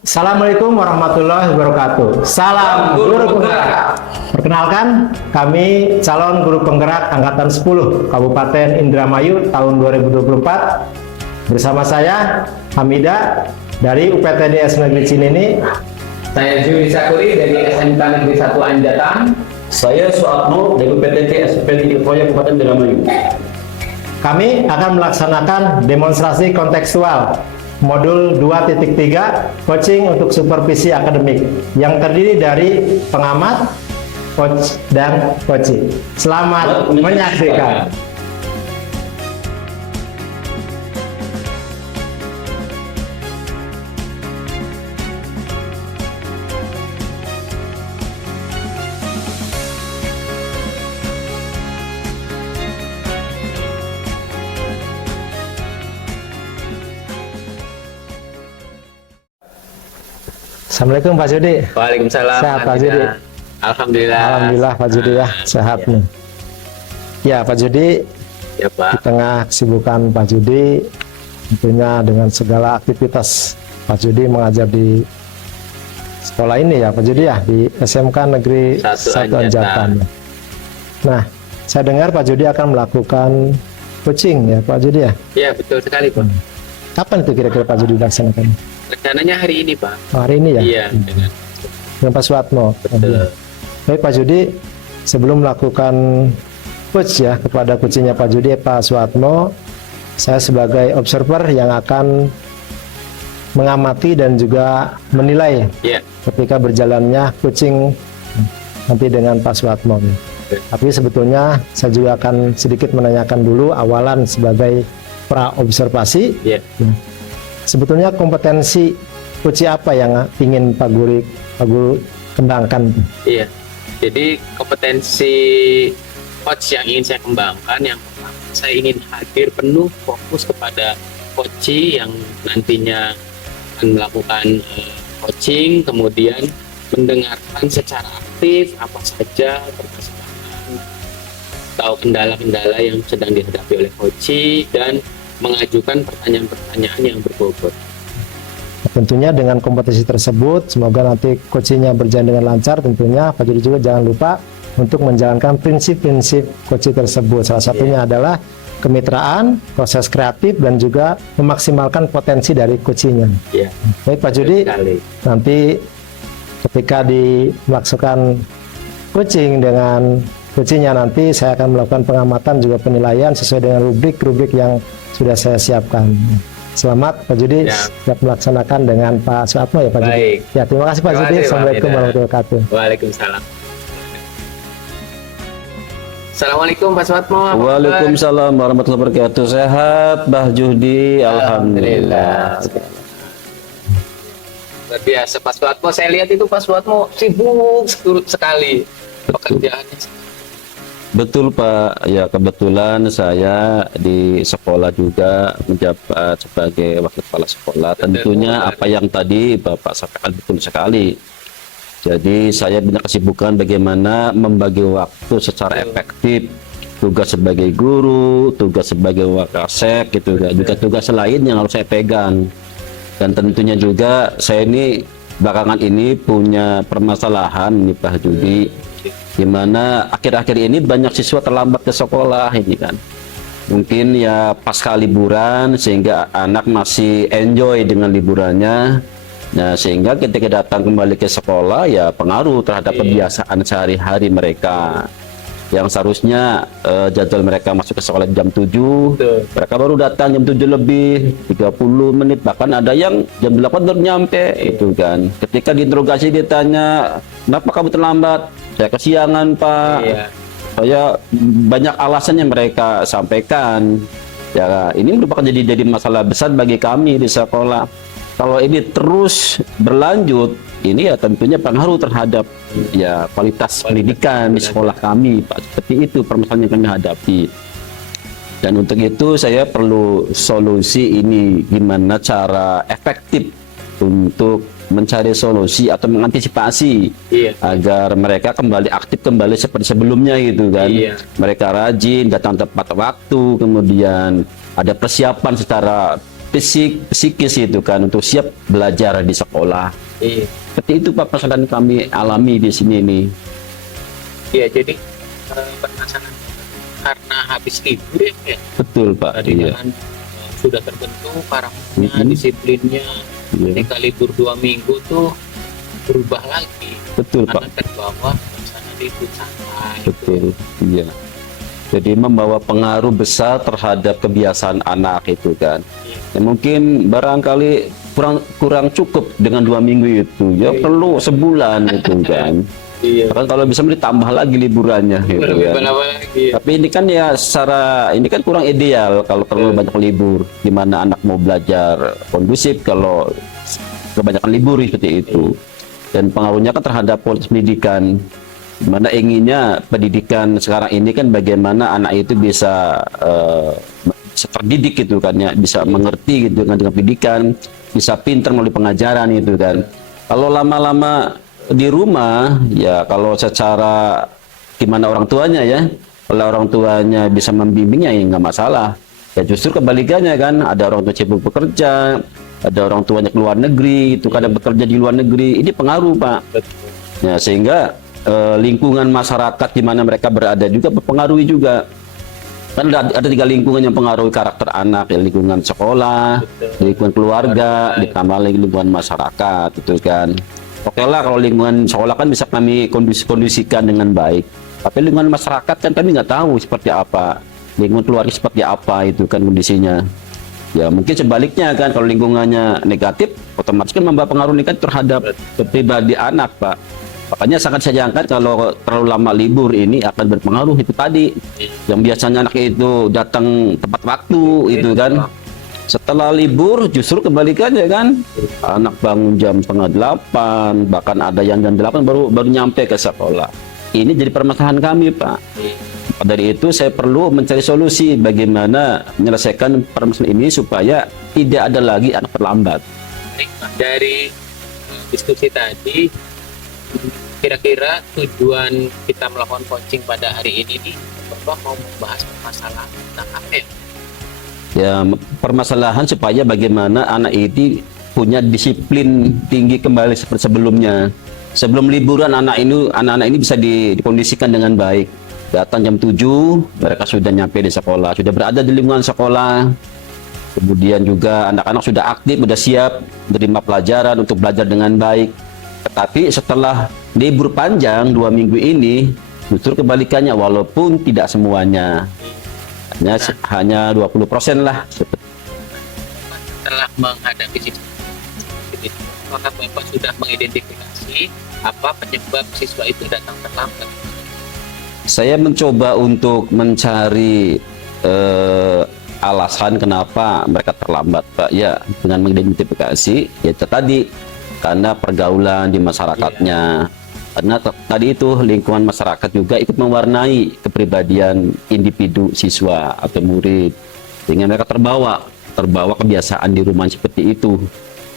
Assalamualaikum warahmatullahi wabarakatuh. Salam guru penggerak. Perkenalkan, kami calon guru penggerak angkatan 10 Kabupaten Indramayu tahun 2024. Bersama saya Hamida dari UPTDS Negeri Cinini. Saya Juri Sakuri dari SMK Negeri 1 Anjatan. Saya Suatmo dari PTT SPT Proyek Kabupaten Indramayu. Kami akan melaksanakan demonstrasi kontekstual modul 2.3 coaching untuk supervisi akademik yang terdiri dari pengamat, coach, dan coaching. Selamat menyaksikan. Assalamualaikum Pak Judi. Waalaikumsalam. Sehat Pak Judi? Alhamdulillah. Alhamdulillah Pak Judi ya, sehat nih. Ya Pak Judi, Ya di Pak. tengah kesibukan Pak Judi, tentunya dengan segala aktivitas Pak Judi mengajar di sekolah ini ya Pak Judi ya, di SMK Negeri 1 Anjatan. Nah, saya dengar Pak Judi akan melakukan coaching ya Pak Judi ya. Ya betul sekali Pak. Kapan itu kira-kira Pak Judi laksanakan? Rencananya hari ini Pak. Oh, hari ini ya? Iya. Dengan Dengan Pak Suatmo. betul. Baik Pak Judi, sebelum melakukan coach ya kepada coachingnya Pak Judi, Pak Suatmo, saya sebagai observer yang akan mengamati dan juga menilai Ya. ketika berjalannya coaching nanti dengan Pak Suatmo. Tapi sebetulnya saya juga akan sedikit menanyakan dulu awalan sebagai pra observasi. Ya. Sebetulnya kompetensi coaching apa yang ingin Pak Guru kembangkan? Iya. Jadi kompetensi coach yang ingin saya kembangkan, yang pertama saya ingin hadir penuh fokus kepada coaching yang nantinya akan melakukan coaching, kemudian mendengarkan secara aktif apa saja permasalahan atau kendala-kendala yang sedang dihadapi oleh coaching dan mengajukan pertanyaan-pertanyaan yang berbobot. Tentunya dengan kompetensi tersebut, semoga nanti coachingnya berjalan dengan lancar. Tentunya Pak Judi juga jangan lupa untuk menjalankan prinsip-prinsip coaching tersebut. Salah satunya adalah kemitraan, proses kreatif, dan juga memaksimalkan potensi dari coachingnya. Ya, Baik Pak Judi, sekali. nanti ketika melakukan coaching dengan coachingnya nanti saya akan melakukan pengamatan juga penilaian sesuai dengan rubrik-rubrik yang sudah saya siapkan. Selamat Pak Judi, Ya. siap melaksanakan dengan Pak Suatmo ya Pak Judi. Baik. Ya, terima kasih Pak Terima Judi. kasih, Pak Assalamualaikum Hamida. warahmatullahi wabarakatuh. Waalaikumsalam. Assalamualaikum Pak Suatmo. apa kabar? Waalaikumsalam warahmatullahi wabarakatuh. Sehat, Bah Juhdi. Alhamdulillah. Luar biasa Pak Suatmo. Saya lihat itu Pak Suatmo sibuk sekali pekerjaannya. Betul Pak, ya kebetulan saya di sekolah juga menjabat sebagai wakil kepala sekolah. Tentunya apa yang tadi Bapak sampaikan betul sekali. Jadi saya punya kesibukan bagaimana membagi waktu secara efektif. Tugas sebagai guru, tugas sebagai wakasek gitu kan. Juga tugas lain yang harus saya pegang. Dan tentunya juga saya ini belakangan ini punya permasalahan nih Pak Judi, di mana akhir-akhir ini banyak siswa terlambat ke sekolah ini kan. Mungkin ya pasca liburan sehingga anak masih enjoy dengan liburannya. Nah, sehingga ketika datang kembali ke sekolah ya pengaruh terhadap kebiasaan sehari-hari mereka. Yang seharusnya jadwal mereka masuk ke sekolah jam 7, mereka baru datang jam 7 lebih 30 menit, bahkan ada yang jam 8 baru nyampe itu kan. Ketika diinterogasi ditanya, "Kenapa kamu terlambat?" "Saya kesiangan, Pak." Iya. Saya banyak alasan yang mereka sampaikan. Ya, ini merupakan jadi masalah besar bagi kami di sekolah. Kalau ini terus berlanjut, ini ya tentunya pengaruh terhadap ya kualitas pendidikan di sekolah kami, Pak. Seperti itu permasalahan yang kami hadapi. Dan untuk itu saya perlu solusi ini, gimana cara efektif untuk mencari solusi atau mengantisipasi agar mereka kembali aktif kembali seperti sebelumnya gitu kan. Mereka rajin, datang tepat waktu, kemudian ada persiapan secara psikis itu kan untuk siap belajar di sekolah. Iya. Seperti itu Pak permasalahan kami alami di sini nih. Iya, jadi permasalahan karena habis libur ya, Pak, ya. Betul Pak. Tadi Iya. kan sudah terbentuk karakternya, disiplinnya. Iya. Ketika libur 2 minggu tuh berubah lagi. Betul Pak. Karena terbawa suasana libur santai. Betul. Iya. Jadi membawa pengaruh besar terhadap kebiasaan anak itu kan. Iya. Ya, mungkin barangkali kurang cukup dengan 2 minggu itu. Ya perlu sebulan itu kan. Iya. Kan kalau bisa ditambah lagi liburannya gitu Lebih kan. lama lagi. Tapi ini kan ya secara ini kan kurang ideal kalau terlalu banyak libur, di mana anak mau belajar kondusif kalau kebanyakan libur seperti itu. Dan pengaruhnya kan terhadap kualitas pendidikan. Di mana inginnya pendidikan sekarang ini kan bagaimana anak itu bisa terdidik gitu kan ya, bisa mengerti gitu kan dengan pendidikan, bisa pintar melalui pengajaran itu kan. Kalau lama-lama di rumah ya, kalau secara gimana orang tuanya ya, kalau orang tuanya bisa membimbingnya ya nggak masalah. Ya justru kebalikannya kan, ada orang tua sibuk bekerja, ada orang tuanya ke luar negeri, itu kadang bekerja di luar negeri, ini pengaruh Pak. Betul. Ya sehingga lingkungan masyarakat di mana mereka berada juga berpengaruhi juga. Kan ada 3 lingkungan yang mempengaruhi karakter anak, ya, lingkungan sekolah, lingkungan keluarga, ditambah lagi lingkungan masyarakat, itu kan. Oke lah kalau lingkungan sekolah kan bisa kami kondisikan dengan baik. Tapi lingkungan masyarakat kan kami nggak tahu seperti apa, lingkungan keluarga seperti apa itu kan kondisinya. Ya mungkin sebaliknya kan, kalau lingkungannya negatif, otomatis kan membawa pengaruh negatif terhadap pribadi anak Pak. Makanya sangat disayangkan kalau terlalu lama libur ini akan berpengaruh itu tadi. Yang biasanya anak itu datang tepat waktu itu kan. Setelah libur justru kebalikannya kan. Anak bangun jam 7:30, bahkan ada yang jam 8 baru nyampe ke sekolah. Ini jadi permasalahan kami Pak. Dari itu saya perlu mencari solusi bagaimana menyelesaikan permasalahan ini supaya tidak ada lagi anak terlambat. Dari diskusi tadi, kira-kira tujuan kita melakukan coaching pada hari ini nih, Bapak mau membahas permasalahan tentang apa ya? Ya permasalahan supaya bagaimana anak ini punya disiplin tinggi kembali seperti sebelumnya. Sebelum liburan anak-anak ini bisa dikondisikan dengan baik. Datang jam 7, mereka sudah nyampe di sekolah, sudah berada di lingkungan sekolah. Kemudian juga anak-anak sudah aktif, sudah siap menerima pelajaran untuk belajar dengan baik. Tetapi setelah libur panjang 2 minggu ini, justru kebalikannya, walaupun tidak semuanya, hanya 20% lah. Setelah menghadapi situasi itu, maka Bapak sudah mengidentifikasi apa penyebab siswa itu datang terlambat. Saya mencoba untuk mencari alasan kenapa mereka terlambat Pak. Ya dengan mengidentifikasi ya tadi, karena pergaulan di masyarakatnya, karena tadi itu lingkungan masyarakat juga ikut mewarnai kepribadian individu siswa atau murid, sehingga mereka terbawa kebiasaan di rumah seperti itu,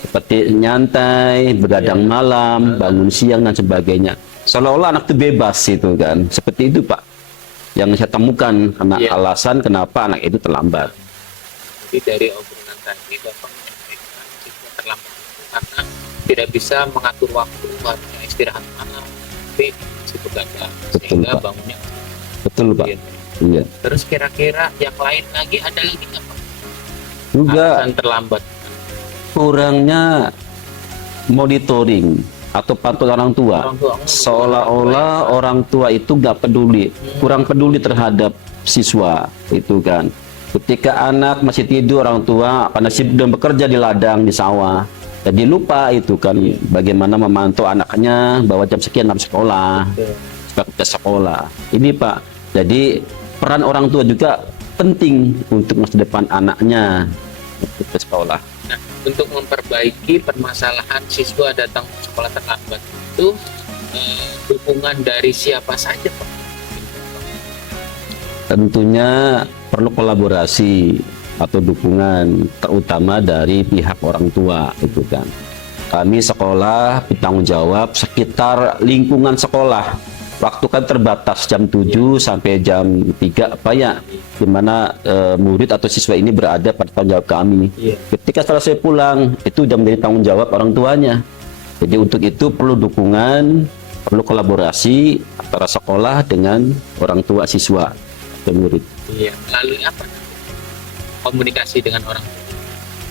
seperti nyantai, begadang malam, bangun siang dan sebagainya, seolah-olah anak itu bebas itu kan, seperti itu Pak yang saya temukan karena alasan kenapa anak itu terlambat. Jadi dari obrolan tadi Bapak menyampaikan siswa terlambat itu karena tidak bisa mengatur waktu, harusnya istirahat malam, tapi masih begadang, sehingga Pak. bangunnya. Betul Pak. Iya. Terus kira-kira yang lain lagi ada lagi nggak Pak? Juga Alasan terlambat. kurangnya monitoring atau pantau orang tua. Seolah-olah orang tua itu nggak peduli, kurang peduli terhadap siswa itu kan. Ketika anak masih tidur, orang tua karena sibuk dan bekerja di ladang, di sawah, jadi lupa itu kan bagaimana memantau anaknya bahwa jam sekian harus sekolah, ke sekolah. Ini Pak, jadi peran orang tua juga penting untuk masa depan anaknya ke sekolah. Nah, untuk memperbaiki permasalahan siswa datang ke sekolah terlambat itu dukungan dari siapa saja Pak? Tentunya perlu kolaborasi atau dukungan terutama dari pihak orang tua itu kan. Kami sekolah bertanggung jawab sekitar lingkungan sekolah waktu kan terbatas jam 7 sampai jam 3 Pak ya, di mana murid atau siswa ini berada pada tanggung jawab kami. Iya. Ketika selesai pulang, itu sudah menjadi tanggung jawab orang tuanya. Jadi untuk itu perlu dukungan, perlu kolaborasi antara sekolah dengan orang tua siswa dan murid. Iya, melalui apa? Komunikasi dengan orang tua.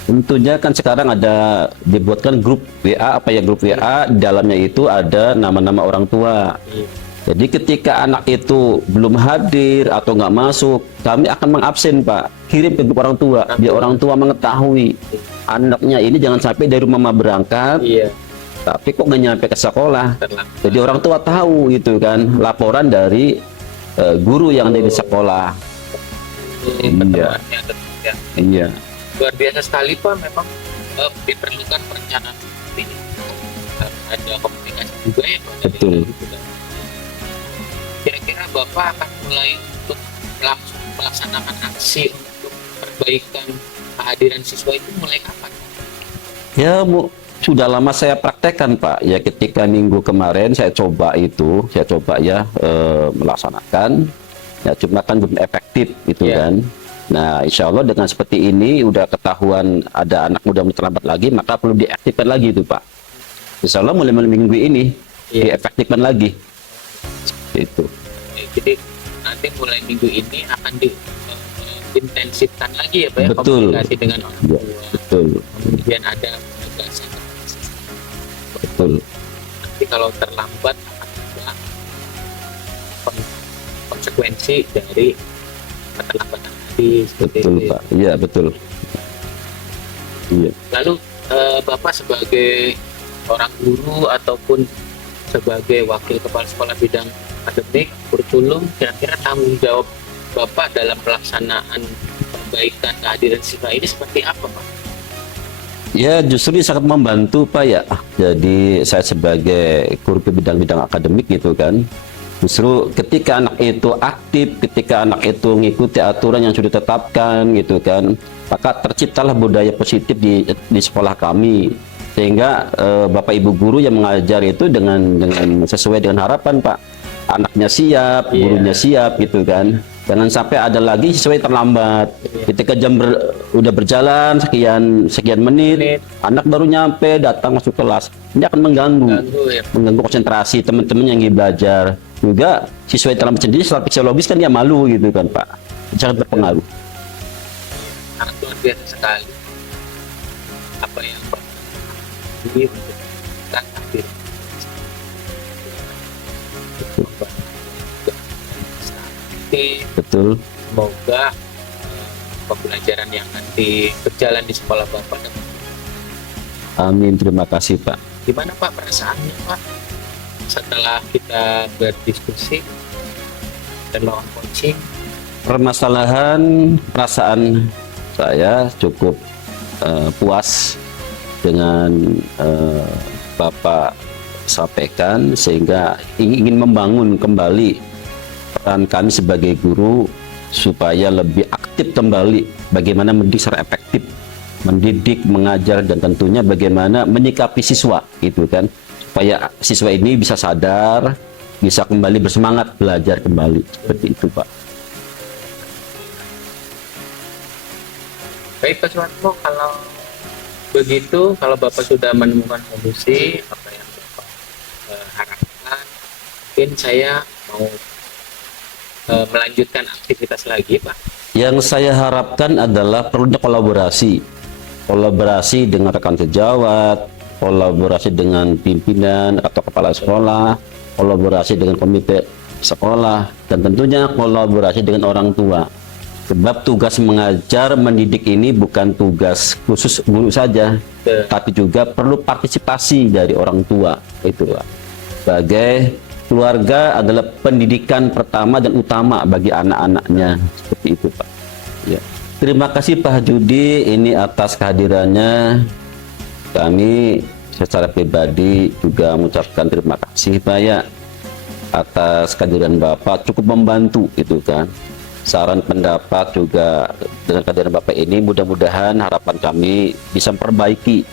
Tentunya kan sekarang ada dibuatkan grup WA, grup WA, di dalamnya itu ada nama-nama orang tua. Iya. Jadi ketika anak itu belum hadir atau nggak masuk, kami akan mengabsen Pak, kirim ke grup orang tua, biar orang tua mengetahui anaknya ini jangan sampai dari rumah berangkat, Iya, tapi kok nggak nyampe ke sekolah. terlambat. Jadi orang tua tahu gitu kan, laporan dari guru yang ada di sekolah. Ini pertemuannya tentu ya. Iya, Luar biasa sekali Pak, memang diperlukan perencanaan seperti ini. Ada komunikasi juga ya Pak. dari Betul. itu. Kira-kira Bapak akan mulai untuk melaksanakan aksi untuk perbaikan kehadiran siswa itu mulai kapan? ya sudah lama saya praktekkan Pak. Ya ketika minggu kemarin saya coba ya melaksanakan. Ya cuma kan belum efektif gitu Iya. kan. Nah, insya Allah dengan seperti ini udah ketahuan ada anak muda terlambat lagi, maka perlu diaktifkan lagi itu Pak. Insya Allah mulai minggu ini Iya. diefektifkan lagi. Itu. Jadi nanti mulai minggu ini akan diintensifkan lagi ya Pak ya, Betul. komunikasi dengan orang Ya, tua. betul, Kemudian ada penegasan. betul, Nanti kalau terlambat akan ada konsekuensi dari keterlambatan tadi seperti betul itu. Pak. Iya betul. Iya. Lalu Bapak sebagai orang guru ataupun sebagai wakil kepala sekolah bidang akademik kurikulum, kira-kira tanggung jawab Bapak dalam pelaksanaan perbaikan kehadiran siswa ini seperti apa Pak? Ya justru ini sangat membantu Pak ya. Jadi saya sebagai guru bidang-bidang akademik gitu kan. Justru ketika anak itu aktif, ketika anak itu mengikuti aturan yang sudah ditetapkan gitu kan, maka terciptalah budaya positif di sekolah kami. Sehingga Bapak Ibu guru yang mengajar itu dengan sesuai dengan harapan Pak. Anaknya siap, gurunya siap gitu kan. Jangan sampai ada lagi siswa yang terlambat. Ketika jam udah berjalan sekian menit, anak baru nyampe, datang masuk kelas. Ini akan mengganggu Ya. konsentrasi teman-teman yang ingin belajar. Juga siswa yang terlambat sendiri secara fisiologis kan dia malu gitu kan Pak. Sangat berpengaruh. Sangat luar biasa sekali apa yang Bapak ini untuk kita hadir. Betul. Semoga pembelajaran yang nanti berjalan di sekolah Bapak. Amin. Terima kasih Pak. Gimana Pak perasaannya Pak setelah kita berdiskusi dan melakukan coaching? Perasaan saya cukup puas dengan Bapak sampaikan, sehingga ingin membangun kembali peran kami sebagai guru supaya lebih aktif kembali bagaimana mendidik secara efektif, mendidik, mengajar, dan tentunya bagaimana menyikapi siswa gitu kan, supaya siswa ini bisa sadar, bisa kembali bersemangat belajar kembali, seperti itu Pak. Baik Pak Suwarto, kalau begitu, kalau Bapak sudah menemukan solusi apa yang Bapak harapkan, mungkin saya mau melanjutkan aktivitas lagi Pak. Yang saya harapkan adalah perlunya kolaborasi dengan rekan sejawat, kolaborasi dengan pimpinan atau kepala sekolah, kolaborasi dengan komite sekolah, dan tentunya kolaborasi dengan orang tua. Sebab tugas mengajar, mendidik ini bukan tugas khusus guru saja, tapi juga perlu partisipasi dari orang tua. Itu Pak. Sebagai keluarga adalah pendidikan pertama dan utama bagi anak-anaknya, seperti itu Pak. Ya. Terima kasih Pak Judi ini atas kehadirannya. Kami secara pribadi juga mengucapkan terima kasih Pak ya atas kehadiran Bapak, cukup membantu itu kan. Saran pendapat juga dengan kehadiran Bapak ini mudah-mudahan harapan kami bisa memperbaiki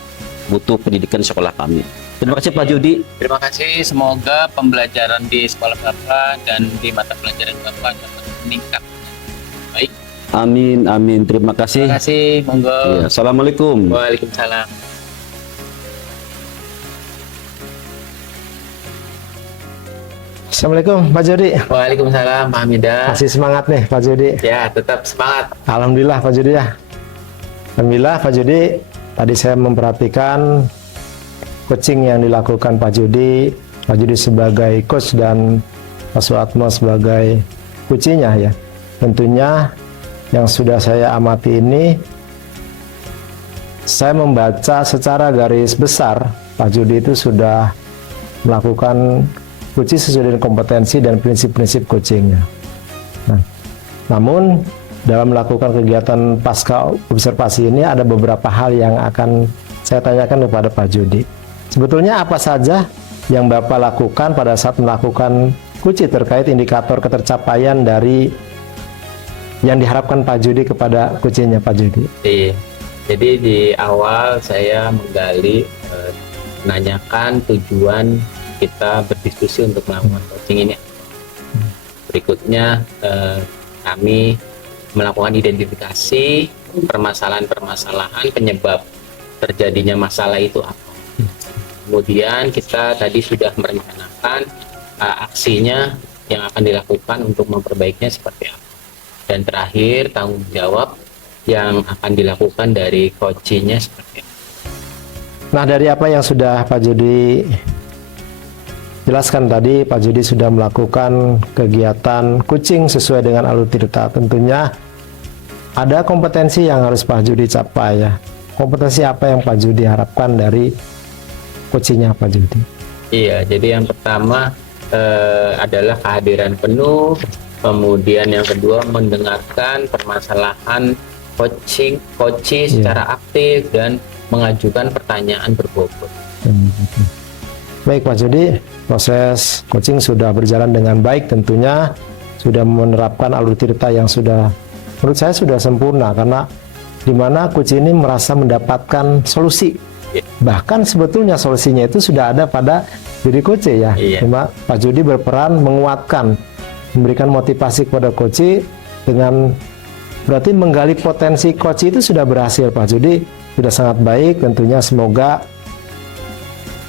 mutu pendidikan sekolah kami. Terima kasih Pak Judi. Terima kasih. Semoga pembelajaran di sekolah Bapak dan di mata pelajaran Bapak dapat meningkat. Baik. Amin, amin. Terima kasih. Terima kasih. Monggo. Ya, Assalamualaikum. Waalaikumsalam. Assalamualaikum Pak Jody. Waalaikumsalam Pak Hamidah. Masih semangat nih Pak Jody. Ya, tetap semangat. Alhamdulillah Pak Jody ya. Alhamdulillah Pak Jody. Tadi saya memperhatikan coaching yang dilakukan Pak Jody. Pak Jody sebagai coach dan Pak Suatmo sebagai coachnya ya. Tentunya yang sudah saya amati ini, saya membaca secara garis besar Pak Jody itu sudah melakukan coaching sesuai dengan kompetensi dan prinsip-prinsip coachingnya. Nah, namun dalam melakukan kegiatan pasca observasi ini ada beberapa hal yang akan saya tanyakan kepada Pak Jody. Sebetulnya apa saja yang Bapak lakukan pada saat melakukan coaching terkait indikator ketercapaian dari yang diharapkan Pak Jody kepada coachingnya Pak Jody? Iya. Jadi di awal saya menggali, menanyakan tujuan kita berdiskusi untuk melakukan coaching ini. Berikutnya kami melakukan identifikasi permasalahan-permasalahan penyebab terjadinya masalah itu apa. Kemudian kita tadi sudah merencanakan aksinya yang akan dilakukan untuk memperbaikinya seperti apa. Dan terakhir tanggung jawab yang akan dilakukan dari coachingnya seperti apa. Nah, dari apa yang sudah Pak Jody jelaskan tadi, Pak Jody sudah melakukan kegiatan coaching sesuai dengan alur tirta. Tentunya ada kompetensi yang harus Pak Jody capai ya. Kompetensi apa yang Pak Jody harapkan dari coachingnya Pak Jody? Iya, jadi yang pertama adalah kehadiran penuh, kemudian yang kedua mendengarkan permasalahan coach secara aktif dan mengajukan pertanyaan berbobot. Baik Pak Jody, proses coaching sudah berjalan dengan baik, tentunya sudah menerapkan alur tirta yang sudah menurut saya sudah sempurna, karena di mana coach ini merasa mendapatkan solusi. Bahkan sebetulnya solusinya itu sudah ada pada diri coach ya. Cuma Pak Jody berperan menguatkan, memberikan motivasi kepada coach dengan berarti menggali potensi coach itu sudah berhasil Pak Jody, sudah sangat baik. Tentunya semoga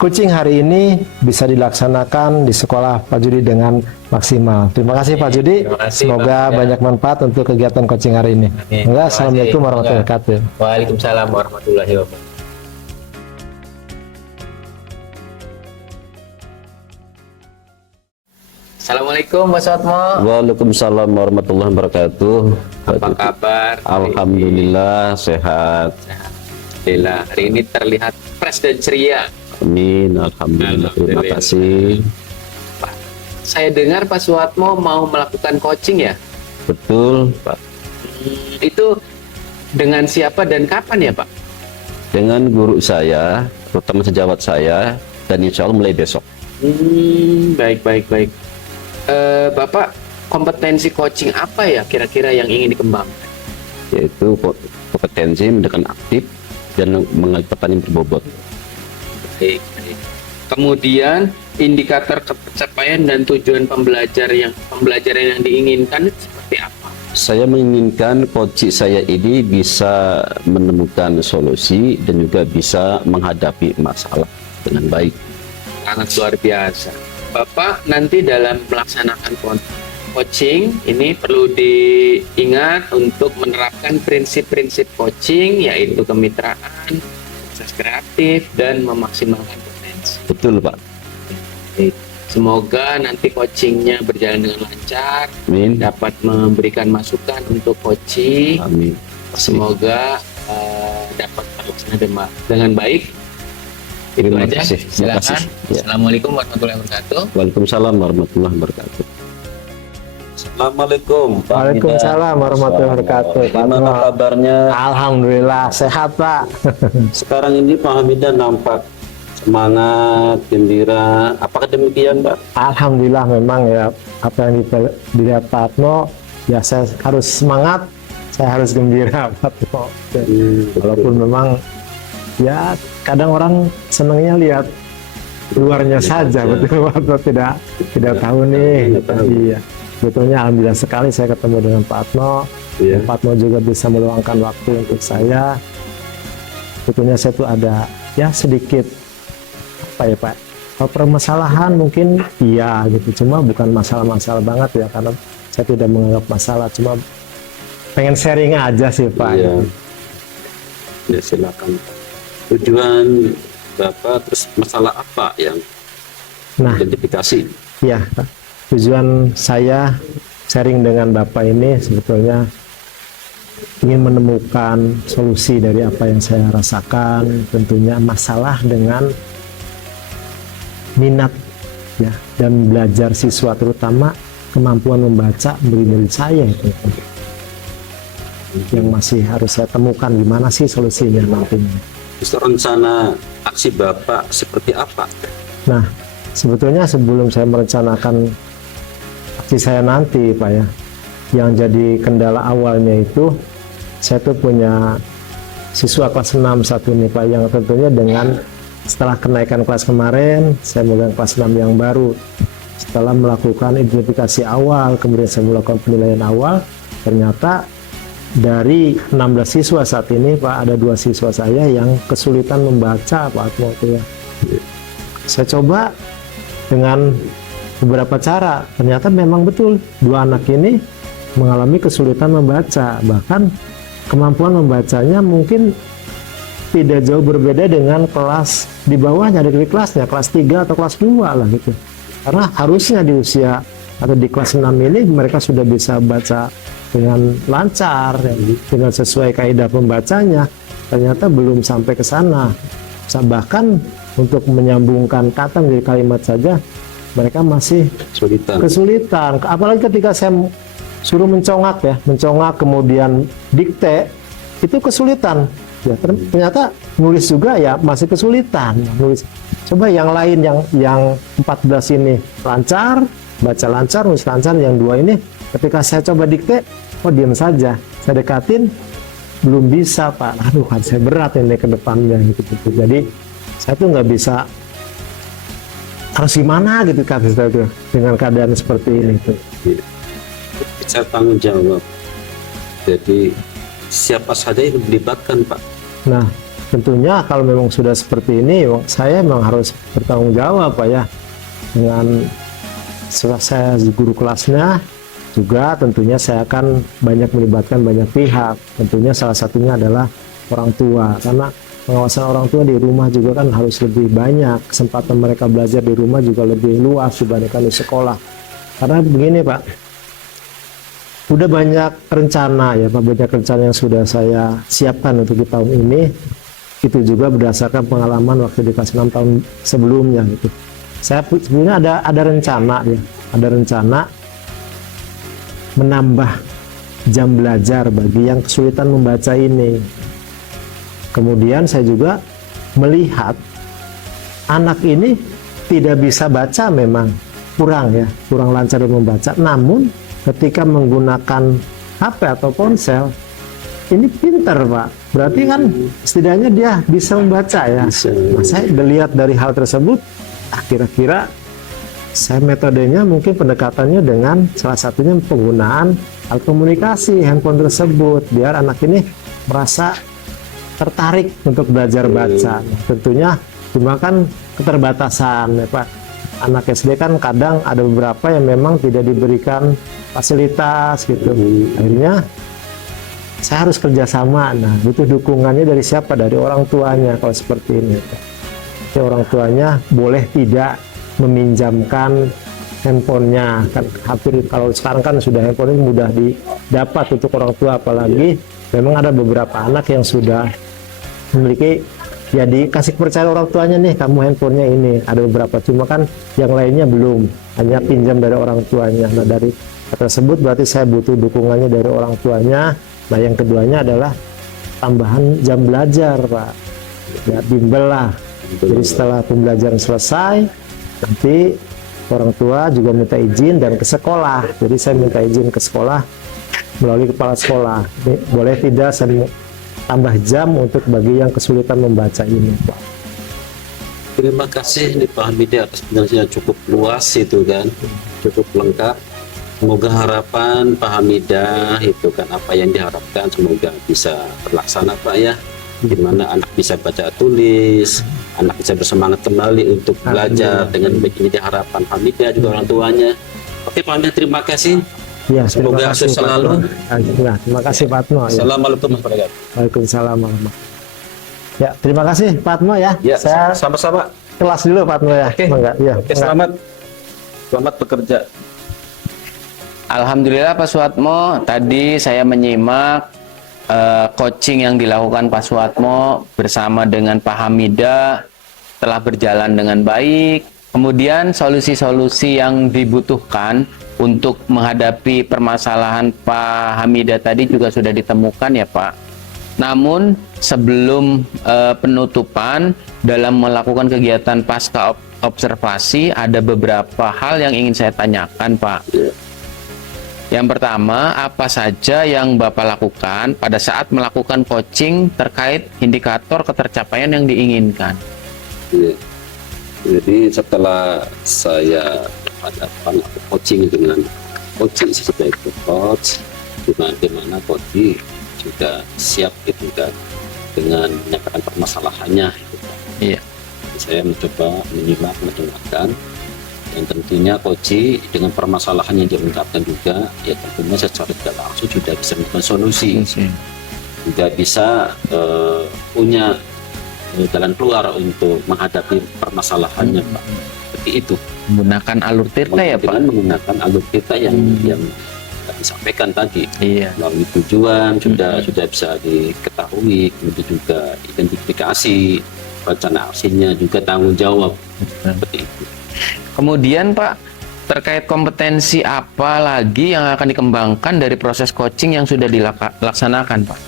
coaching hari ini bisa dilaksanakan di sekolah Pak Jody dengan maksimal. Terima kasih Pak Jody. Semoga banyak manfaat untuk kegiatan coaching hari ini. Assalamualaikum warahmatullahi wabarakatuh. Waalaikumsalam warahmatullahi wabarakatuh. Assalamualaikum Mas Suatmo. Waalaikumsalam warahmatullahi wabarakatuh. Apa kabar? Alhamdulillah sehat. Alhamdulillah. Hari ini terlihat fresh dan ceria. Amin. Alhamdulillah. Terima kasih. Pak, saya dengar Pak Suatmo mau melakukan coaching ya? Betul Pak. Itu dengan siapa dan kapan ya Pak? Dengan guru saya, terutama sejawat saya, dan insya Allah mulai besok. Baik. Bapak, kompetensi coaching apa ya kira-kira yang ingin dikembangkan? Yaitu kompetensi mendekat aktif dan mengajukan pertanyaan berbobot. Baik. Kemudian indikator pencapaian dan tujuan pembelajaran yang diinginkan itu seperti apa? Saya menginginkan coach saya ini bisa menemukan solusi dan juga bisa menghadapi masalah dengan baik. Sangat luar biasa. Bapak nanti dalam melaksanakan coaching ini perlu diingat untuk menerapkan prinsip-prinsip coaching, yaitu kemitraan, proses kreatif, dan memaksimalkan potensi. Betul Pak. Semoga nanti coachingnya berjalan dengan lancar. Amin. Dapat memberikan masukan untuk coaching. Amin. Semoga dapat terlaksana dengan baik. Itu Terima aja. kasih. Terima Silakan. kasih. Ya. Assalamualaikum warahmatullahi wabarakatuh. Waalaikumsalam warahmatullahi wabarakatuh. Assalamualaikum. Pak Waalaikumsalam warahmatullahi wabarakatuh. Gimana kabarnya? Alhamdulillah sehat Pak. Sekarang ini Pak Hamidah nampak semangat, gembira. Apakah demikian Pak? Alhamdulillah memang ya, apa yang dilihat Pak Atmo ya, saya harus semangat, saya harus gembira Pak Atmo. Walaupun memang ya kadang orang senangnya lihat luarnya saja, betul atau tidak tahu nih. Tidak tahu. Iya. Betulnya alhamdulillah sekali saya ketemu dengan Pak Atno. Iya. Pak Atno juga bisa meluangkan waktu untuk saya. Betulnya saya tuh ada ya sedikit apa ya Pak? Kalau permasalahan mungkin iya gitu, cuma bukan masalah-masalah banget ya, karena saya tidak menganggap masalah, cuma pengen sharing aja sih Pak. Iya. Ya silakan. Tujuan Bapak, terus masalah apa yang Nah, identifikasi? ya, tujuan saya sharing dengan Bapak ini sebetulnya ingin menemukan solusi dari apa yang saya rasakan, tentunya masalah dengan minat ya dan belajar siswa, terutama kemampuan membaca dari saya itu yang masih harus saya temukan gimana sih solusinya nantinya. Terus rencana aksi Bapak seperti apa? Nah, sebetulnya sebelum saya merencanakan aksi saya nanti, Pak ya, yang jadi kendala awalnya itu, saya tuh punya siswa kelas 6 satu nih, Pak, yang tentunya dengan setelah kenaikan kelas kemarin, saya megang kelas 6 yang baru. Setelah melakukan identifikasi awal, kemudian saya melakukan penilaian awal, ternyata dari 16 siswa saat ini, Pak, ada 2 siswa saya yang kesulitan membaca, Pak Atmo, ya. Saya coba dengan beberapa cara, ternyata memang betul 2 anak ini mengalami kesulitan membaca, bahkan kemampuan membacanya mungkin tidak jauh berbeda dengan kelas di bawahnya, dari kelasnya, kelas 3 atau kelas 2 lah gitu. Karena harusnya di usia atau di kelas 6 ini mereka sudah bisa baca dengan lancar, ya, dengan sesuai kaidah pembacanya. Ternyata belum sampai ke sana. Bahkan untuk menyambungkan kata menjadi kalimat saja mereka masih kesulitan. Apalagi ketika saya suruh mencongak ya, mencongak kemudian dikte, itu kesulitan. Ya, ternyata nulis juga ya masih kesulitan nulis. Coba yang lain yang 14 ini lancar, baca lancar, nulis lancar, yang 2 ini ketika saya coba dikte, oh diam saja. Saya dekatin, belum bisa Pak. Aduh, kan saya berat ini ke depannya gitu. Jadi saya tuh nggak bisa harus gimana gitu kan dengan keadaan seperti ini tuh. Saya tanggung jawab. Jadi siapa saja yang dilibatkan, Pak? Nah, tentunya kalau memang sudah seperti ini, saya memang harus bertanggung jawab Pak ya. Dengan saya guru kelasnya juga tentunya saya akan banyak melibatkan banyak pihak. Tentunya salah satunya adalah orang tua, karena pengawasan orang tua di rumah juga kan harus lebih banyak. Kesempatan mereka belajar di rumah juga lebih luas dibandingkan di sekolah. Karena begini Pak, udah banyak rencana ya Pak, banyak rencana yang sudah saya siapkan untuk di tahun ini. Itu juga berdasarkan pengalaman waktu di kelas 6 tahun sebelumnya gitu. Saya sebenarnya ada rencana ya, ada rencana menambah jam belajar bagi yang kesulitan membaca ini. Kemudian saya juga melihat anak ini tidak bisa baca, memang kurang ya, kurang lancar membaca. Namun ketika menggunakan HP atau ponsel, ini pintar Pak. Berarti kan setidaknya dia bisa membaca ya. Nah, saya lihat dari hal tersebut, kira-kira saya metodenya mungkin pendekatannya dengan salah satunya penggunaan alat komunikasi handphone tersebut, biar anak ini merasa tertarik untuk belajar baca. Tentunya cuma kan keterbatasan ya Pak. Anak SD kan kadang ada beberapa yang memang tidak diberikan fasilitas gitu. Akhirnya saya harus kerjasama. Nah, butuh dukungannya dari siapa? Dari orang tuanya kalau seperti ini. Jadi orang tuanya boleh tidak meminjamkan handphonenya, kan hampir kalau sekarang kan sudah handphone ini mudah didapat untuk orang tua, apalagi memang ada beberapa anak yang sudah memiliki ya, dikasih kepercayaan orang tuanya nih, kamu handphonenya ini, ada beberapa, cuma kan yang lainnya belum, hanya pinjam dari orang tuanya. Nah, dari tersebut berarti saya butuh dukungannya dari orang tuanya. Nah, yang keduanya adalah tambahan jam belajar Pak ya, bimbel lah. Jadi setelah pembelajaran selesai, nanti orang tua juga minta izin dan ke sekolah. Jadi saya minta izin ke sekolah melalui kepala sekolah. Ini, boleh tidak saya tambah jam untuk bagi yang kesulitan membaca ini Pak. terima kasih nih Pak Hamidah atas penjelasannya cukup luas itu kan, cukup lengkap. Semoga harapan Pak Hamidah itu kan apa yang diharapkan semoga bisa terlaksana Pak ya. Di mana anak bisa baca tulis, anak bisa bersemangat kembali untuk belajar dengan baik. Ini harapan Hamidah juga orang tuanya. Oke Pak Hamidah, terima kasih. Ya, Semoga sukses selalu. Ya, terima kasih Pak Atmo. Ya. Assalamualaikum warahmatullahi wabarakatuh. Waalaikumsalam warahmatullahi. Ya, terima kasih Pak Atmo ya. Ya, Saya sama-sama. kelas dulu Pak Atmo ya. Oke. Enggak, ya. Oke, selamat bekerja. Alhamdulillah Pak Suatmo, tadi saya menyimak coaching yang dilakukan Pak Suatmo bersama dengan Pak Hamidah telah berjalan dengan baik. Kemudian solusi-solusi yang dibutuhkan untuk menghadapi permasalahan Pak Hamidah tadi juga sudah ditemukan ya Pak. Namun sebelum penutupan dalam melakukan kegiatan pasca observasi ada beberapa hal yang ingin saya tanyakan Pak. Yang pertama, apa saja yang Bapak lakukan pada saat melakukan coaching terkait indikator ketercapaian yang diinginkan? Ya. Jadi setelah saya melakukan coaching dengan coaching sebagai coach, di mana coach juga siap gitu kan dengan menyampaikan permasalahannya. Gitu kan. Iya. Saya mencoba menyimak, mendengarkan. Dan tentunya coach dengan permasalahan yang diungkapkan juga ya tentunya secara tidak langsung sudah bisa memberikan solusi, juga bisa punya jalan keluar untuk menghadapi permasalahannya Pak. Seperti itu. Menggunakan alur tirta ya Pak? Dengan menggunakan alur tirta yang disampaikan tadi. Iya. Melalui tujuan sudah bisa diketahui, kemudian juga identifikasi, rencana aksinya, juga tanggung jawab. Seperti itu. Kemudian Pak, terkait kompetensi apa lagi yang akan dikembangkan dari proses coaching yang sudah dilaksanakan Pak?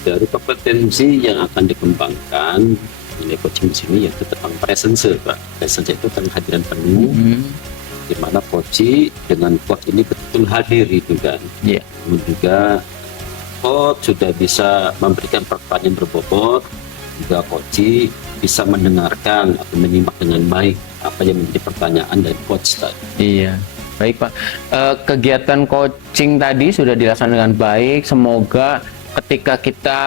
Dari kompetensi yang akan dikembangkan nilai coaching di sini yaitu tentang presence Pak. Presence itu tentang kehadiran penuh, di mana coach dengan coach ini betul hadir itu kan. Iya. Kemudian juga coach sudah bisa memberikan pertanyaan berbobot, juga coach bisa mendengarkan atau menyimak dengan baik apa yang menjadi pertanyaan dari coach tadi. Iya, baik Pak. Kegiatan coaching tadi sudah dilaksanakan dengan baik. Semoga ketika kita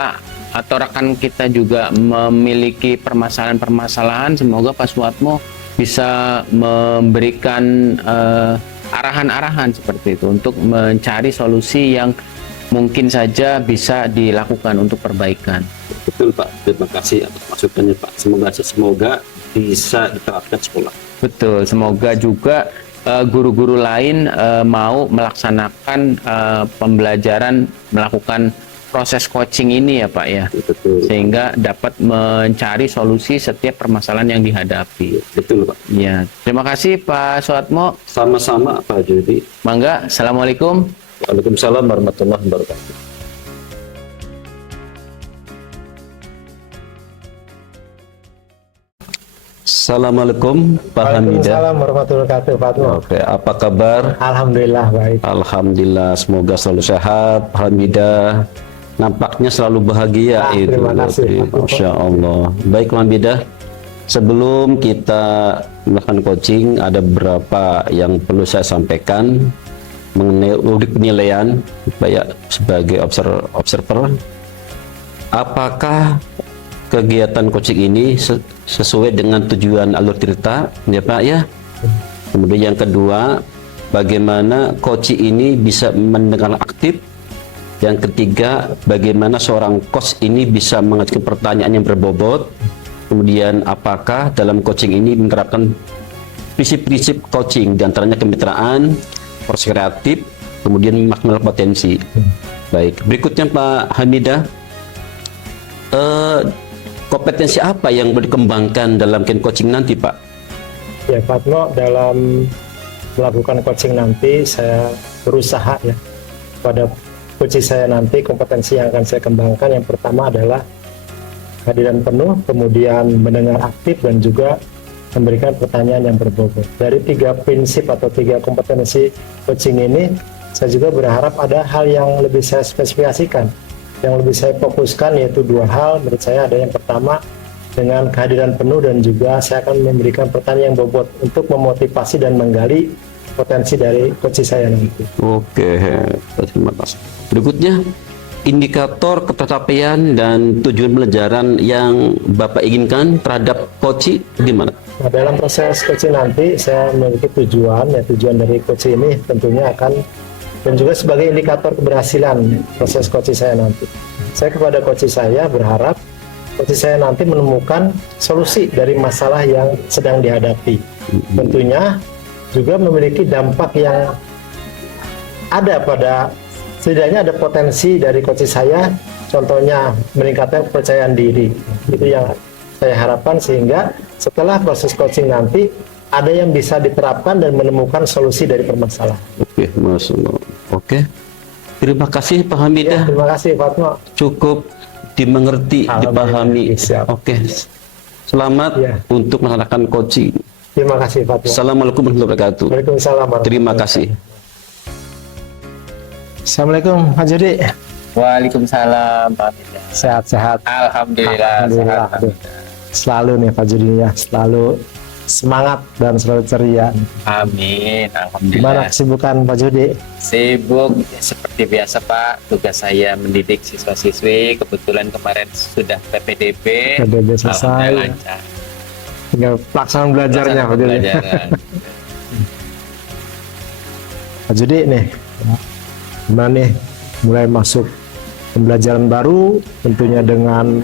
atau rekan kita juga memiliki permasalahan-permasalahan, semoga Pak Suatmo bisa memberikan arahan-arahan seperti itu untuk mencari solusi yang mungkin saja bisa dilakukan untuk perbaikan. Betul Pak, terima kasih atas masukannya Pak. Semoga bisa diterapkan sekolah. Betul, semoga juga guru-guru lain mau melaksanakan pembelajaran, melakukan proses coaching ini ya Pak ya. Betul. Sehingga dapat mencari solusi setiap permasalahan yang dihadapi. Betul Pak. Ya, terima kasih Pak Suatmo. Sama-sama Pak Jody. Mangga, Assalamualaikum. Waalaikumsalam warahmatullahi wabarakatuh. Assalamualaikum Pak Hamidah. Waalaikumsalam warahmatullahi wabarakatuh Pak Atmo. Oke, apa kabar? Alhamdulillah baik. Alhamdulillah, semoga selalu sehat Pak Hamidah. Nampaknya selalu bahagia itu. Terima kasih. Masya Allah. Baik Pak Hamidah, sebelum kita melakukan coaching ada beberapa yang perlu saya sampaikan mengenai logik penilaian sebagai observer. Apakah kegiatan coaching ini sesuai dengan tujuan alur tirta ya Pak ya? Kemudian yang kedua, bagaimana coaching ini bisa mendengar aktif? Yang ketiga, bagaimana seorang coach ini bisa mengajukan pertanyaan yang berbobot? Kemudian apakah dalam coaching ini menerapkan prinsip-prinsip coaching, diantaranya kemitraan, proses kreatif, kemudian maksimal potensi. Baik, berikutnya Pak Hamidah, kompetensi apa yang boleh dikembangkan dalam coaching nanti Pak? Ya Pak Atmo, dalam melakukan coaching nanti saya berusaha ya pada coaching saya nanti kompetensi yang akan saya kembangkan yang pertama adalah kehadiran penuh, kemudian mendengar aktif dan juga memberikan pertanyaan yang berbobot. Dari 3 prinsip atau 3 kompetensi coaching ini, saya juga berharap ada hal yang lebih saya spesifikasikan, yang lebih saya fokuskan, yaitu 2 hal. Menurut saya ada yang pertama, dengan kehadiran penuh, dan juga saya akan memberikan pertanyaan yang bobot untuk memotivasi dan menggali potensi dari coach saya nanti. Oke, terima kasih. Berikutnya, indikator ketercapaian dan tujuan pelajaran yang Bapak inginkan terhadap coach gimana? Nah, dalam proses coaching nanti saya memiliki tujuan, ya tujuan dari coach ini tentunya akan, dan juga sebagai indikator keberhasilan proses coaching saya nanti. Saya kepada coach saya berharap coach saya nanti menemukan solusi dari masalah yang sedang dihadapi. Tentunya juga memiliki dampak yang ada pada, setidaknya ada potensi dari coach saya, contohnya meningkatkan kepercayaan diri. Itu yang saya harapkan, sehingga setelah proses coaching nanti ada yang bisa diterapkan dan menemukan solusi dari permasalahan. Oke, Mas. Oke. Terima kasih Pak Hamid Ya, ya. terima kasih Fatma. Cukup dimengerti, dipahami. Siap. Oke. Selamat Ya. untuk melaksanakan coaching. Terima kasih Fatma. Assalamualaikum warahmatullahi wabarakatuh. Waalaikumsalam warahmatullahi Terima kasih. Assalamualaikum Pak Jody. Waalaikumsalam Pak Mida. Sehat-sehat. Alhamdulillah. Alhamdulillah. Sehat, Aduh. Selalu nih Pak Jody ya, selalu semangat dan selalu ceria. Amin. Gimana Alhamdulillah. kesibukan Pak Jody? Sibuk ya, seperti biasa Pak. Tugas saya mendidik siswa-siswi. Kebetulan kemarin sudah PPDB. PPDB selesai. Alhamdulillah lancar. Tinggal pelaksanaan belajarnya Pak Jody. Pelajaran. Pak Jody nih, gimana nih mulai masuk pembelajaran baru, tentunya dengan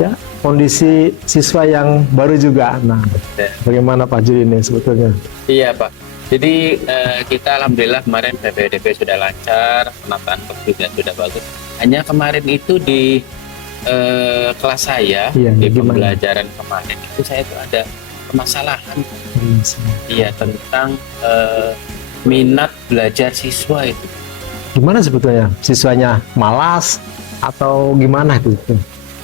ya kondisi siswa yang baru juga. Nah, bagaimana Pak Jody nih sebetulnya? Iya Pak. Jadi kita alhamdulillah kemarin PPDB sudah lancar, penataan juga sudah bagus. Hanya kemarin itu di kelas saya, Iya, di gimana? pembelajaran kemarin itu saya tuh ada permasalahan. Iya, tentang minat belajar siswa itu. Gimana sebetulnya? Siswanya malas atau gimana itu?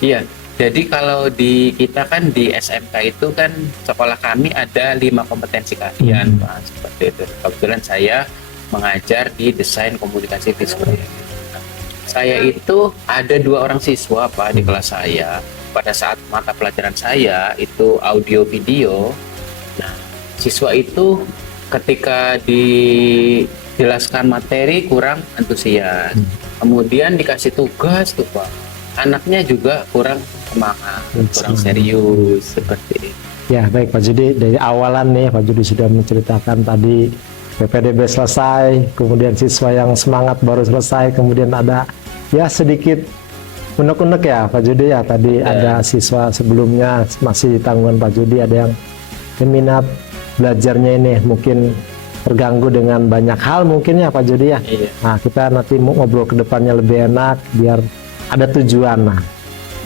Iya, jadi kalau di kita kan di SMK itu kan sekolah kami ada 5 kompetensi kalian, Pak, seperti itu. Kebetulan saya mengajar di desain komunikasi visual. Saya itu ada 2 orang siswa Pak di kelas saya. Pada saat mata pelajaran saya itu audio video. Nah, siswa itu ketika dijelaskan materi kurang antusias. Kemudian dikasih tugas tuh Pak, anaknya juga kurang semangat, kurang serius seperti itu. Ya baik Pak Jody, dari awalan nih Pak Jody sudah menceritakan tadi PPDB selesai, kemudian siswa yang semangat baru selesai, kemudian ada ya sedikit unek-unek ya Pak Jody ya, tadi ada siswa sebelumnya masih di tanggungan Pak Jody, ada yang minat belajarnya ini mungkin terganggu dengan banyak hal mungkin ya Pak Jody ya. Iya. Nah kita nanti mau ngobrol ke depannya lebih enak biar ada tujuan. Nah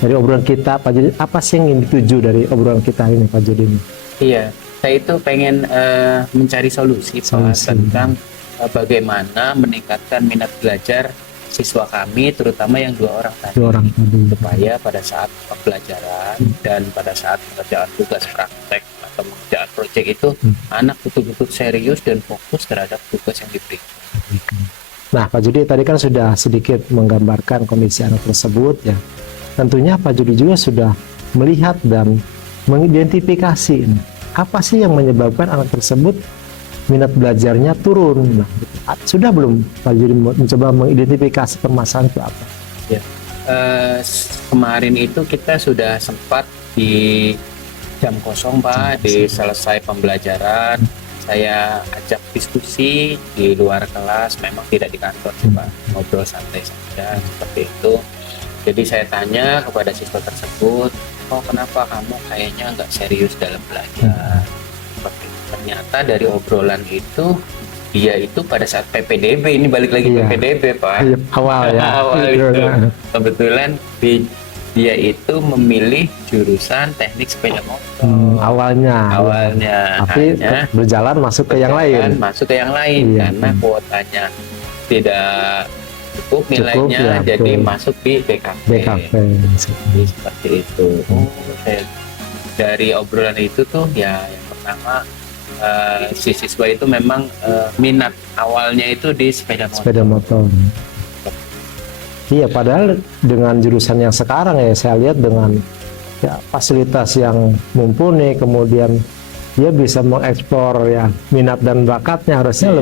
dari obrolan kita Pak Jody, apa sih yang ingin dituju dari obrolan kita ini Pak Jody ini? Iya, saya itu pengen mencari solusi Pak, tentang bagaimana meningkatkan minat belajar siswa kami, terutama yang 2 orang tadi, 2 orang tadi. supaya pada saat pembelajaran dan pada saat pengerjaan tugas praktek atau pengerjaan proyek itu anak betul-betul serius dan fokus terhadap tugas yang diberikan. Nah Pak Jody tadi kan sudah sedikit menggambarkan kondisi anak tersebut ya. Tentunya Pak Jody juga sudah melihat dan mengidentifikasi apa sih yang menyebabkan anak tersebut minat belajarnya turun. Nah, sudah belum Pak Jody mencoba mengidentifikasi permasalahan itu apa? Ya. Kemarin itu kita sudah sempat di jam kosong Pak, di selesai pembelajaran saya ajak diskusi di luar kelas, memang tidak di kantor sih Pak, ngobrol santai saja seperti itu. Jadi saya tanya kepada siswa tersebut, oh kenapa kamu kayaknya nggak serius dalam belajar? Seperti itu. Ternyata dari obrolan itu dia itu pada saat PPDB, ini balik lagi PPDB Pak. Iya, awal ya. Awal itu kebetulan dia itu memilih jurusan teknik sepeda motor. Awalnya. Tapi hanya berjalan masuk ke yang lain. Masuk ke yang lain karena kuotanya tidak cukup nilainya, ya, jadi betul. masuk di BKP. Jadi seperti itu. Dari obrolan itu tuh ya yang pertama si siswa itu memang minat awalnya itu di sepeda motor. Iya, padahal dengan jurusan yang sekarang ya saya lihat dengan ya fasilitas yang mumpuni, kemudian dia bisa mengeksplor ya minat dan bakatnya, harusnya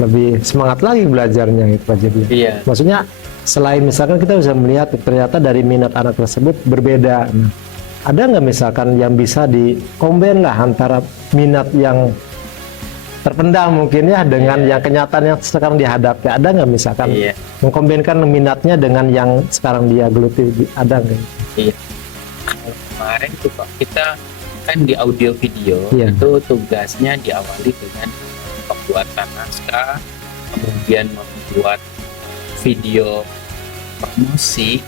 lebih semangat lagi belajarnya gitu Pak Jody. Iya. Maksudnya selain misalkan kita bisa melihat ternyata dari minat anak tersebut berbeda. Nah, ada nggak misalkan yang bisa dikombin lah antara minat yang terpendam mungkin ya dengan yang kenyataan yang sekarang dihadapi? Ada nggak misalkan mengkombinkan minatnya dengan yang sekarang dia geluti? Ada nggak? Iya. Kalau kemarin tuh Pak, kita kan di audio video itu tugasnya diawali dengan pembuatan naskah, kemudian membuat video promosi,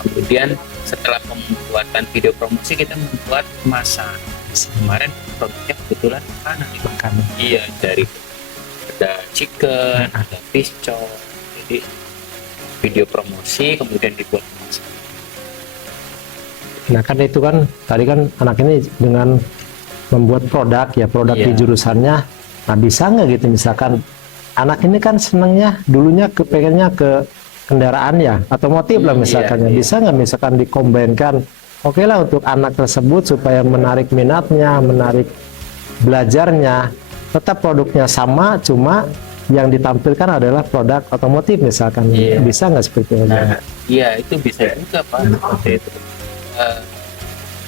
kemudian setelah pembuatan video promosi kita membuat kemasan. Kemarin produknya kebetulan makanan. Iya, dari ada chicken, ada fish chow, jadi video promosi kemudian dibuat kemasan. Nah kan itu kan tadi kan anak ini dengan membuat produk di jurusannya. Nah bisa nggak gitu misalkan anak ini kan senangnya dulunya pengennya ke kendaraan ya otomotif lah misalkannya. Bisa nggak misalkan dikombinkan? Oke lah untuk anak tersebut supaya menarik minatnya, menarik belajarnya, tetap produknya sama, cuma yang ditampilkan adalah produk otomotif misalkan. Bisa nggak seperti itu? Nah, iya itu bisa juga Pak. Seperti itu.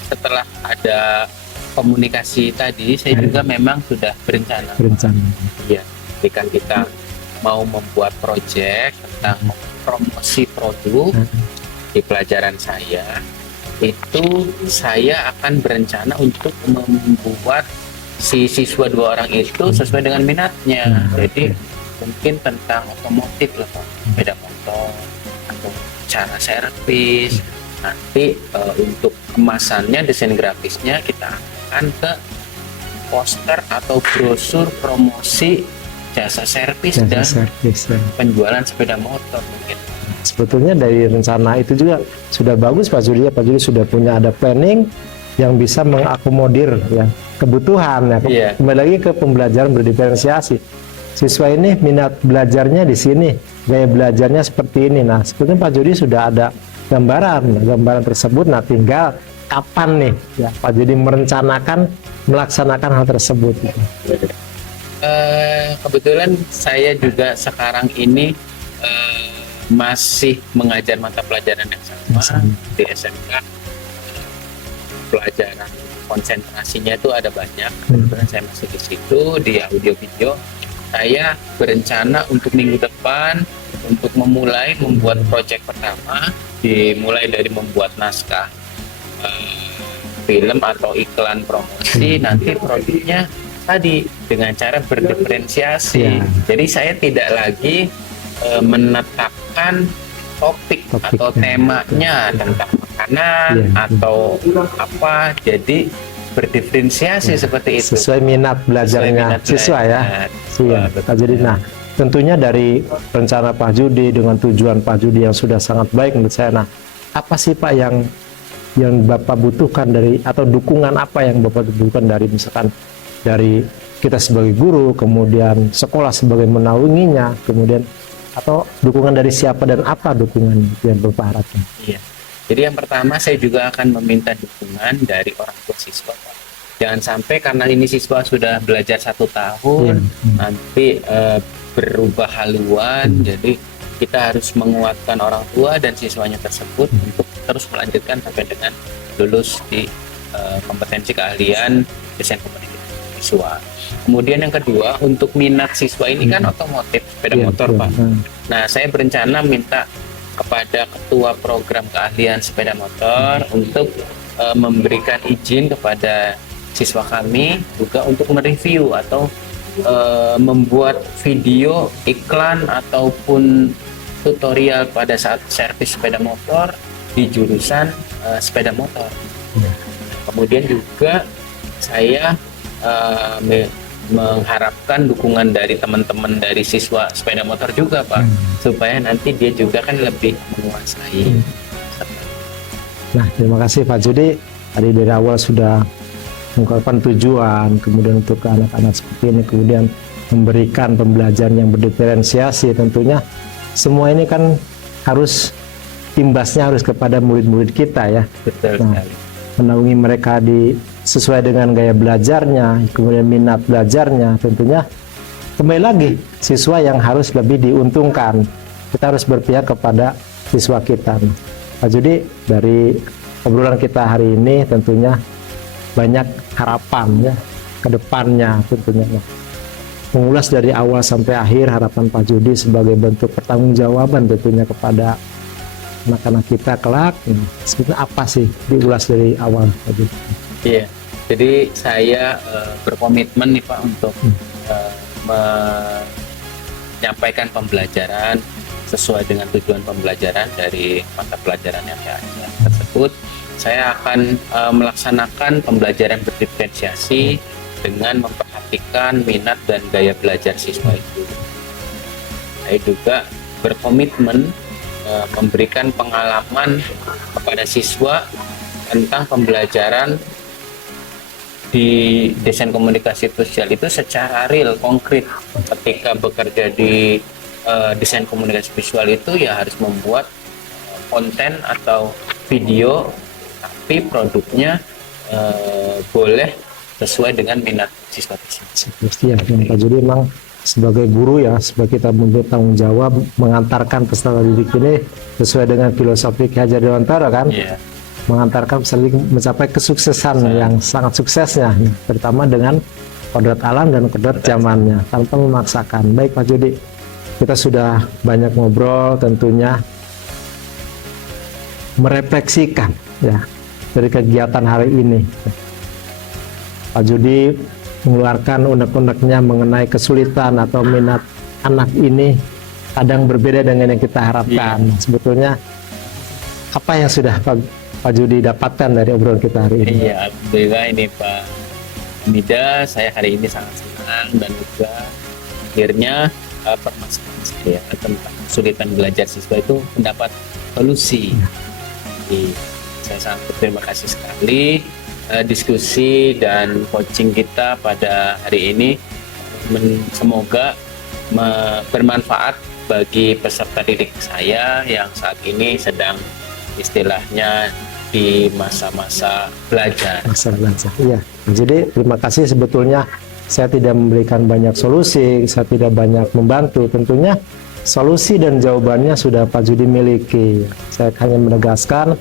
Setelah ada komunikasi tadi, saya juga memang sudah berencana. Iya, ketika kita mau membuat proyek tentang promosi produk di pelajaran saya, itu saya akan berencana untuk membuat si siswa 2 orang itu sesuai dengan minatnya. Jadi mungkin tentang otomotif lah, sepeda motor atau cara servis. Nanti untuk kemasannya, desain grafisnya kita akan ke poster atau brosur promosi jasa servis dan penjualan sepeda motor mungkin. Sebetulnya dari rencana itu juga sudah bagus Pak Jody. Pak Jody sudah punya ada planning yang bisa mengakomodir ya kebutuhan ya. Kembali lagi ke pembelajaran berdiferensiasi. Siswa ini minat belajarnya di sini, gaya belajarnya seperti ini. Nah, sebetulnya Pak Jody sudah ada gambaran tersebut. Nah, tinggal kapan nih ya Pak Jody merencanakan melaksanakan hal tersebut gitu. Kebetulan saya juga sekarang ini masih mengajar mata pelajaran yang sama di SMK. Pelajaran konsentrasinya itu ada banyak. Kebetulan saya masih di situ di audio video. Saya berencana untuk minggu depan untuk membuat proyek pertama, dimulai dari membuat naskah film atau iklan promosi. Nanti produknya tadi dengan cara berdiferensiasi. Jadi saya tidak lagi menetapkan topik atau temanya tentang makanan atau apa. Jadi berdiferensiasi seperti itu. Sesuai minat belajarnya siswa ya. Pak Jody. Nah, tentunya dari rencana Pak Jody dengan tujuan Pak Jody yang sudah sangat baik menurut saya. Nah, apa sih Pak yang Bapak butuhkan dari atau dukungan apa yang Bapak butuhkan dari misalkan dari kita sebagai guru, kemudian sekolah sebagai menaunginya, kemudian atau dukungan dari siapa dan apa dukungan yang Bapak harapkan? Iya. Jadi yang pertama saya juga akan meminta dukungan dari orang tua siswa. Jangan sampai karena ini siswa sudah belajar 1 tahun, nanti berubah haluan. Jadi kita harus menguatkan orang tua dan siswanya tersebut untuk terus melanjutkan sampai dengan lulus di kompetensi keahlian desain komunikasi siswa. Kemudian yang kedua, untuk minat siswa ini kan otomotif, sepeda motor Pak. Nah, saya berencana minta kepada ketua program keahlian sepeda motor untuk memberikan izin kepada siswa kami juga untuk mereview atau membuat video iklan ataupun tutorial pada saat servis sepeda motor di jurusan sepeda motor. Kemudian juga saya mengharapkan dukungan dari teman-teman dari siswa sepeda motor juga Pak, supaya nanti dia juga kan lebih menguasai. Nah, terima kasih Pak Jody. Tadi dari awal sudah mengungkapkan tujuan, kemudian untuk anak-anak seperti ini, kemudian memberikan pembelajaran yang berdiferensiasi. Tentunya semua ini kan harus imbasnya harus kepada murid-murid kita ya. Betul Nah, sekali. menaungi mereka sesuai dengan gaya belajarnya, kemudian minat belajarnya, tentunya kembali lagi siswa yang harus lebih diuntungkan. Kita harus berpihak kepada siswa kita. Pak Judi, dari obrolan kita hari ini tentunya banyak harapan ya ke depannya tentunya. Mengulas dari awal sampai akhir harapan Pak Judi sebagai bentuk pertanggungjawaban tentunya kepada anak-anak kita kelak. Sebenarnya apa sih diulas dari awal Pak Judi? Iya, jadi saya berkomitmen nih Pak untuk menyampaikan pembelajaran sesuai dengan tujuan pembelajaran dari mata pelajaran yang saya ajar tersebut. Saya akan melaksanakan pembelajaran berdiferensiasi dengan memperhatikan minat dan gaya belajar siswa itu. Saya juga berkomitmen memberikan pengalaman kepada siswa tentang pembelajaran di desain komunikasi sosial itu secara real, konkret. Ketika bekerja di desain komunikasi visual itu ya harus membuat konten atau video, tapi produknya boleh sesuai dengan minat siswa tersebut. Ya, Pak Judi memang sebagai guru ya, sebagai kita bertanggung jawab mengantarkan peserta didik ini sesuai dengan filosofi Ki Hajar Dewantara kan, mengantarkan peserta didik mencapai kesuksesan yang sangat suksesnya, terutama dengan kodrat alam dan kodrat zamannya tanpa memaksakan. Baik Pak Judi, kita sudah banyak ngobrol tentunya merefleksikan ya dari kegiatan hari ini. Pak Judi mengeluarkan unek-uneknya mengenai kesulitan atau minat anak ini kadang berbeda dengan yang kita harapkan. Sebetulnya apa yang sudah Pak Judi dapatkan dari obrolan kita hari ini? Iya, alhamdulillah ini Pak Hamida, saya hari ini sangat senang dan juga akhirnya permasalahan saya tentang kesulitan belajar siswa itu mendapat solusi. Jadi, saya sangat berterima kasih sekali diskusi dan coaching kita pada hari ini. Semoga bermanfaat bagi peserta didik saya yang saat ini sedang istilahnya di masa-masa belajar. Masa belajar, iya. Jadi terima kasih, sebetulnya saya tidak memberikan banyak solusi, saya tidak banyak membantu. Tentunya solusi dan jawabannya sudah Pak Judi miliki. Saya hanya menegaskan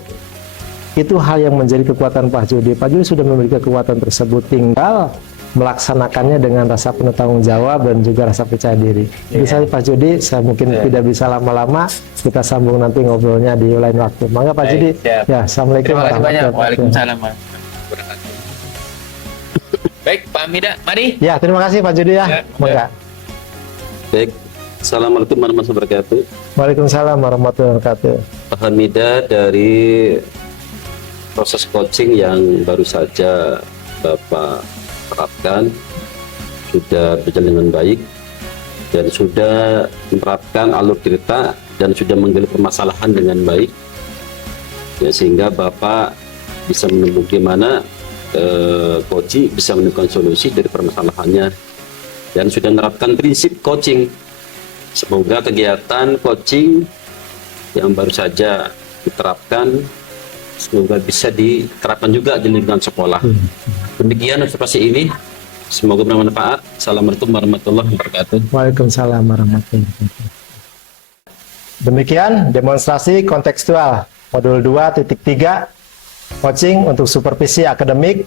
itu hal yang menjadi kekuatan Pak Judi. Pak Judi sudah memiliki kekuatan tersebut, tinggal melaksanakannya dengan rasa penuh tanggung jawab dan juga rasa percaya diri. Jadi saya Pak Judi, saya mungkin tidak bisa lama-lama, kita sambung nanti ngobrolnya di lain waktu. Maka Pak Judi, ya, assalamualaikum Terima kasih banyak. warahmatullahi wabarakatuh. Waalaikumsalam warahmatullahi wabarakatuh. Baik, Pak Hamida, mari. Ya, terima kasih Pak Judi ya. Maka. Baik, Assalamualaikum warahmatullahi wabarakatuh. Waalaikumsalam warahmatullahi wabarakatuh. Pak Hamida, dari proses coaching yang baru saja Bapak terapkan sudah berjalan dengan baik dan sudah menerapkan alur cerita dan sudah menggali permasalahan dengan baik ya, sehingga Bapak bisa menemukan gimana coaching bisa menemukan solusi dari permasalahannya dan sudah menerapkan prinsip coaching. Semoga kegiatan coaching yang baru saja diterapkan semoga bisa diterapkan juga di lingkungan sekolah. Demikian observasi ini, semoga bermanfaat. Assalamualaikum warahmatullahi wabarakatuh. Waalaikumsalam warahmatullahi wabarakatuh. Demikian demonstrasi kontekstual modul 2.3 coaching untuk supervisi akademik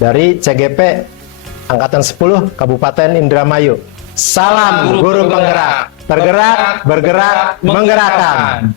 dari CGP Angkatan 10 Kabupaten Indramayu. Salam guru penggerak, bergerak, bergerak, menggerakkan.